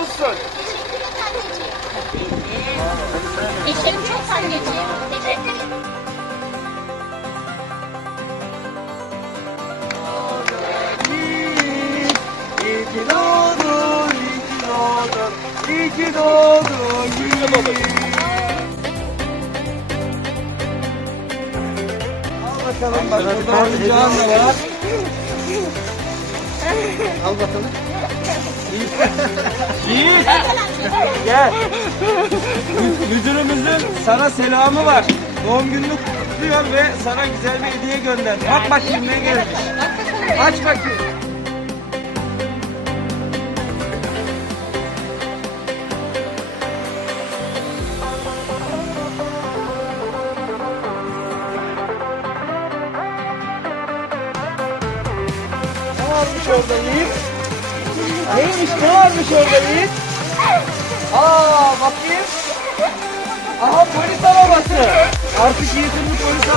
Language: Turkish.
musun? Eşim çok anneciğim. Teşekkür Yiğit, iyi ki doğdun, iyi ki doğdun, iyi ki doğdun Yiğit. Al bakalım bak burada oyuncağın da var. Al bakalım. Yiğit. Gel. Mü- Müdürümüzün sana selamı var. Doğum gününü kutluyor ve sana güzel bir hediye gönderdi. Bak bakayım ne gelmiş. Aç bakayım. Ne varmış orada Yiğit? Neymiş ne varmış orada Yiğit? Aa bakayım. Aha polis arabası. Artık Yiğit'in bir polis.